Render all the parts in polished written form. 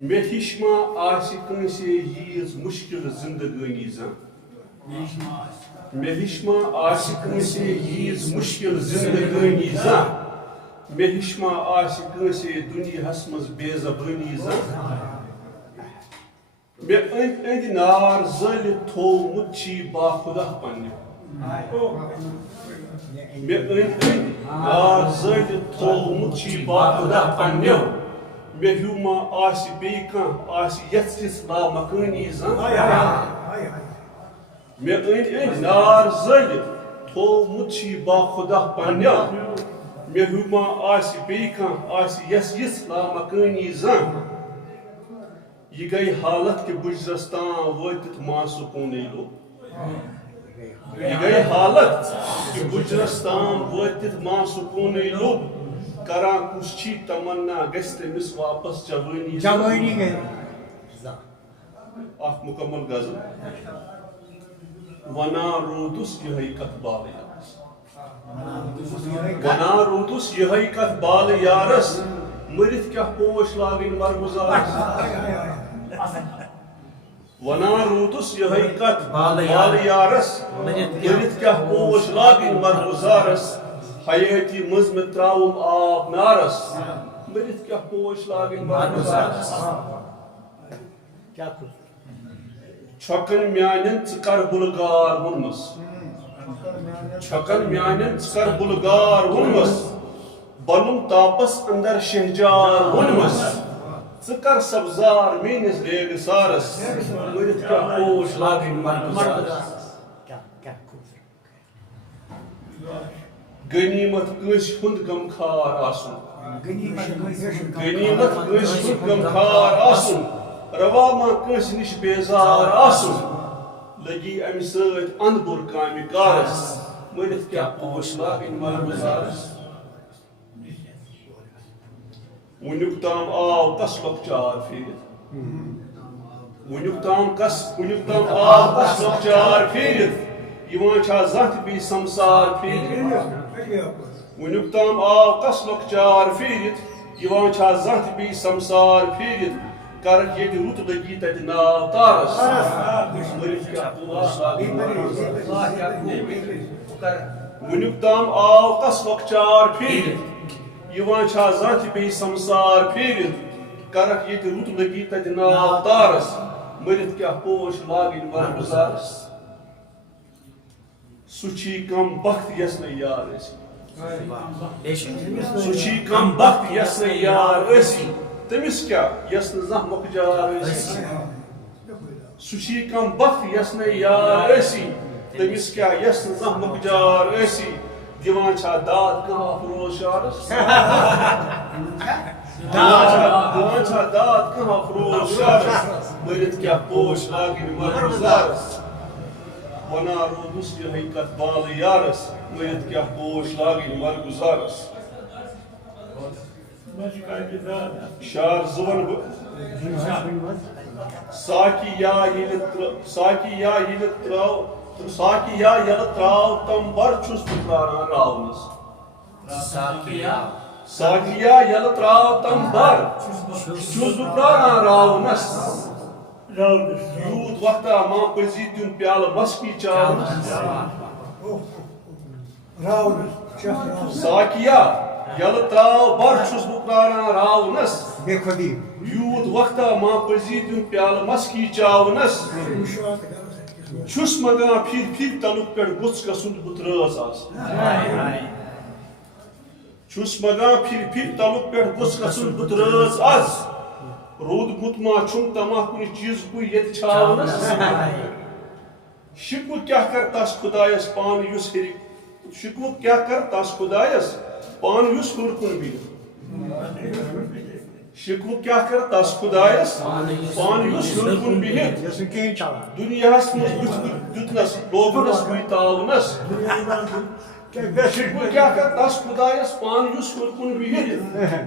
مے ہش ما آسہِ کٲنٛسہِ ییٖژ مُشکِل زِندگٲنی زن مے ہش ما آسہِ کٲنٛسہِ ییٖژ مُشکِل زِندگٲنی زن مے ہش ما آسہِ کٲنٛسہِ دُنیاہس منٛز بے زبٲنی زن مے أنٛدۍ أنٛدۍ نار زٲلِتھ تھوٚومُت چھی باخُدا پنٛنیو مے أنٛدۍ أنٛدۍ نار زٲلِتھ تھوٚومُت چھی باخُدا پنٛنیو مے ہیوٗ ما آسہِ بیٚیہِ کانٛہہ آسہِ یَژھ یِژھ لامکٲنی زن مے أنٛدۍ أنٛدۍ نار زٲلِتھ تھوٚومُت چھی باخُدا پنٛنیو مے ہیوٗ ما آسہِ بیٚیہِ کانٛہہ آسہِ یَژھ یِژھ لامکٲنی زن یہ گئی حالت کہ بجرس تام وٲتِتھ ماسکوٗنٕے لوٚب یہ گئی حالت کہ بجرس تام وٲتِتھ ماسکوٗنٕے لوٚب کران کُس چھی تمنا گژھِ تٔمِس واپس جوٲنی اکھ مکمل غزل ونان روٗدُس یِہے کتھ بالہٕ یارس ونان روٗدُس یِہے کتھ بالہٕ یارس مٔرِتھ کیٛاہ پوش لاگٕنۍ مرگُزارس ونان روٗدُس یِہے کتھ بالہٕ یارس مٔرِتھ کیٛاہ پوش لاگٕنۍ مرگُزارس حیٲتی منٛز مےٚ ترٛاوُم آب نارس مٔرِتھ کیٛاہ پوش لاگٕنۍ مرگُزارس چھۄکن میانٮ۪ن ژٕ کر بُلگار ووٚنمس چھۄکن میانٮ۪ن ژٕ کر بُلگار ووٚنمس بنُم تاپس اندر شہجار ووٚنمس ژٕ کر سبزار میٲنِس ریگہٕ سارس مٔرِتھ کیٛاہ پوش لاگٕنۍ مرگُزارس غنیٖمت کٲنٛسہِ ہُنٛد غمخار آسُن غنیٖمت کٲنٛسہِ ہُنٛد غمخار آسُن روا ما کٲنٛسہِ نِش بیزار آسُن لگی امہِ سۭتۍ اندبُر کامہِ کارس مٔرِتھ کیٛاہ پوش لاگٕنۍ مرگُزارس وُنیُک تام آو کس لۄکچار پھیٖرِتھ وُنیُک تام آو کس لۄکچار پھیٖرِتھ یِوان چھا زانٛہہ تہِ بیٚیہِ سمسار پھیٖرِتھ وُنیُک تام آو کس لۄکچار پھیٖرِتھ یِوان چھا زانٛہہ تہِ بیٚیہِ سمسار پھیٖرِتھ کرکھ ییٚتہِ رُت لگی تتہِ ناو تارس مٔرِتھ کیٛاہ پوش لاگٕنۍ وُنیُک تام آو کس لۄکچار پھیٖرِتھ یِوان چھا زانٛہہ تہِ بیٚیہِ سمسار پھیٖرِتھ کرکھ ییٚتہِ رُت لگی تتہِ ناو تارس مٔرِتھ کیٛاہ پوش لاگٕنۍ مرگُزارس سُہ چھی کم بخت یس نہٕ یار ٲسی سُہ چھی کم بخت یس نہٕ یار ٲسی تٔمِس کیٛاہ یس نہٕ زانٛہہ مۄکجار ٲسی سُہ چھی کم بخت یس نہٕ یار ٲسی تٔمِس کیٛاہ یس نہٕ زانٛہہ مۄکجار ٲسی دِوان چھا داد کانٛہہ افروز شعرس دِوان چھا داد کانٛہہ افروز شعرس مٔرِتھ کیٛاہ پوش لاگٕنۍ مرگُزارس ونان روٗدُس یِہے کتھ بالہٕ یارس مٔرِتھ کیٛاہ پوش لاگٕنۍ مرگُزارس شعر زٕ ونہٕ بہٕ ساقی یا ییٚلہِ تراو تمبر چھُس بہٕ پراران راونس ساقیا ییٚلہِ تراو تمبر چھُس بہٕ پراران راونس یوٗت وقتا ما پزی دیُن پیالہٕ مسکی چاونس ساقیا ییٚلہِ تراو بر چھُس بہٕ پراران راونس یوٗت وقتا ما پزی دیُن پیالہٕ مسکی چاونس چھُس منگان پھِرِ پھِرِ تلُک پٮ۪ٹھ گوٚژھ گژھُن بُترٲژ آز چھُس منگان پھِرِ پھِرِ تلُک پٮ۪ٹھ گوٚژھ گژھُن بُترٲژ آز روٗدمُت ما چھُم تماہ کُنہِ چیٖزکُے ییٚتہِ چھاونس شِکوٕ کیٛاہ کر تس خۄدایس پانہٕ یُس ہیٚرِ شِکوٕ کیٛاہ کر تس خۄدایس پانہٕ یُس ہیوٚر کُن بِہِتھ شِکوٕ کیٛاہ کر تس خۄدایس پانہٕ یُس ہیوٚر کُن بِہِتھ دُنیاہس منٛز بُتھِ دیُتنس لوگنس گُے تاونس شِکوٕ کیٛاہ کر تس خۄدایس پانہٕ یُس ہیوٚر کُن بِہِتھ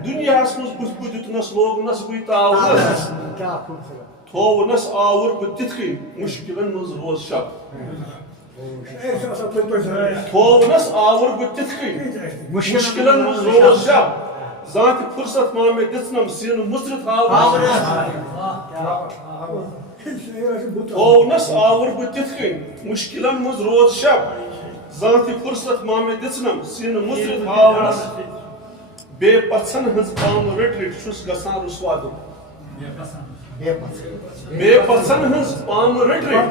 دُنیاہس منٛز بُتھِ دیُتنس لوگنس گُے تاونس تھوونس آوُر بہٕ تِتھ کٔنۍ مُشکِلن منٛز روز شب تھوونس آوُر بہٕ تِتھ کٔنۍ مُشکِلن منٛز روز شب Zanti fırsat Muhammed Ditsnam sinu musrit Ovnas avur bu titkin müşkilan muz roz şab. Zanti fırsat Muhammed Ditsnam sinu musrit havnas. Be patsan hız pam retrit şus gasan rusvadu. Be patsan hız pam retrit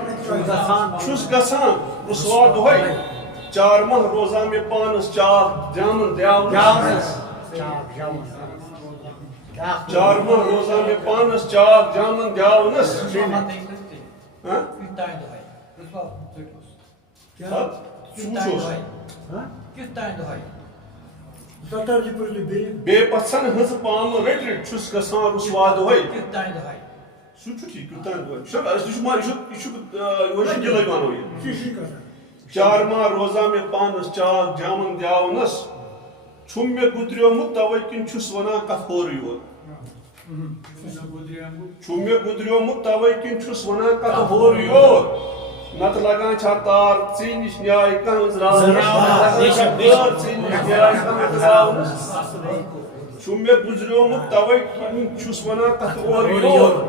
şus gasan rusvadu hay. Çar mah roza me panas çar camın devamız. Çar mah roza me panas çar camın devamız. Ha? Suços. Be patsan hız pam retrit şus gasan rusvadu hay. Suçu ki kütan doy. Şu yoşu gelayman oy. Çarma roza me panas çar camın devamız. Çumme gudriyo mut tavaykin çus vana kathoriyor. Çumme gudriyo mut tavaykin çus vana kathoriyor. Nat lagan çatar çiniş nyay kan zravnas. Çiniş nyay kan zravnas. Çumme gudriyo mut tavaykin çus vana kathoriyor.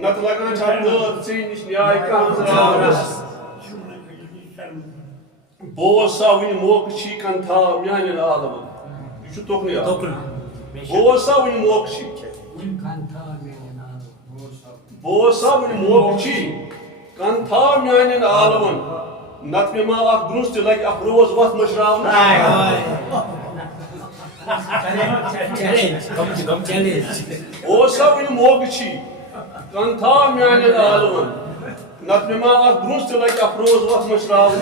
Nat lagan çatar çiniş nyay kan zravnas. Boğaz savini mokşi kan ta myanil ağlamın. Şu toknuya. Boğaz savini mokşi. Boğaz savini mokşi kan ta myanil ağlamın. Natme ma ak grunst like ak roz vat mashravn. Challenge. Boğaz savini mokşi kan ta myanil ağlamın. Natme ma ak grunst like ak roz vat mashravn.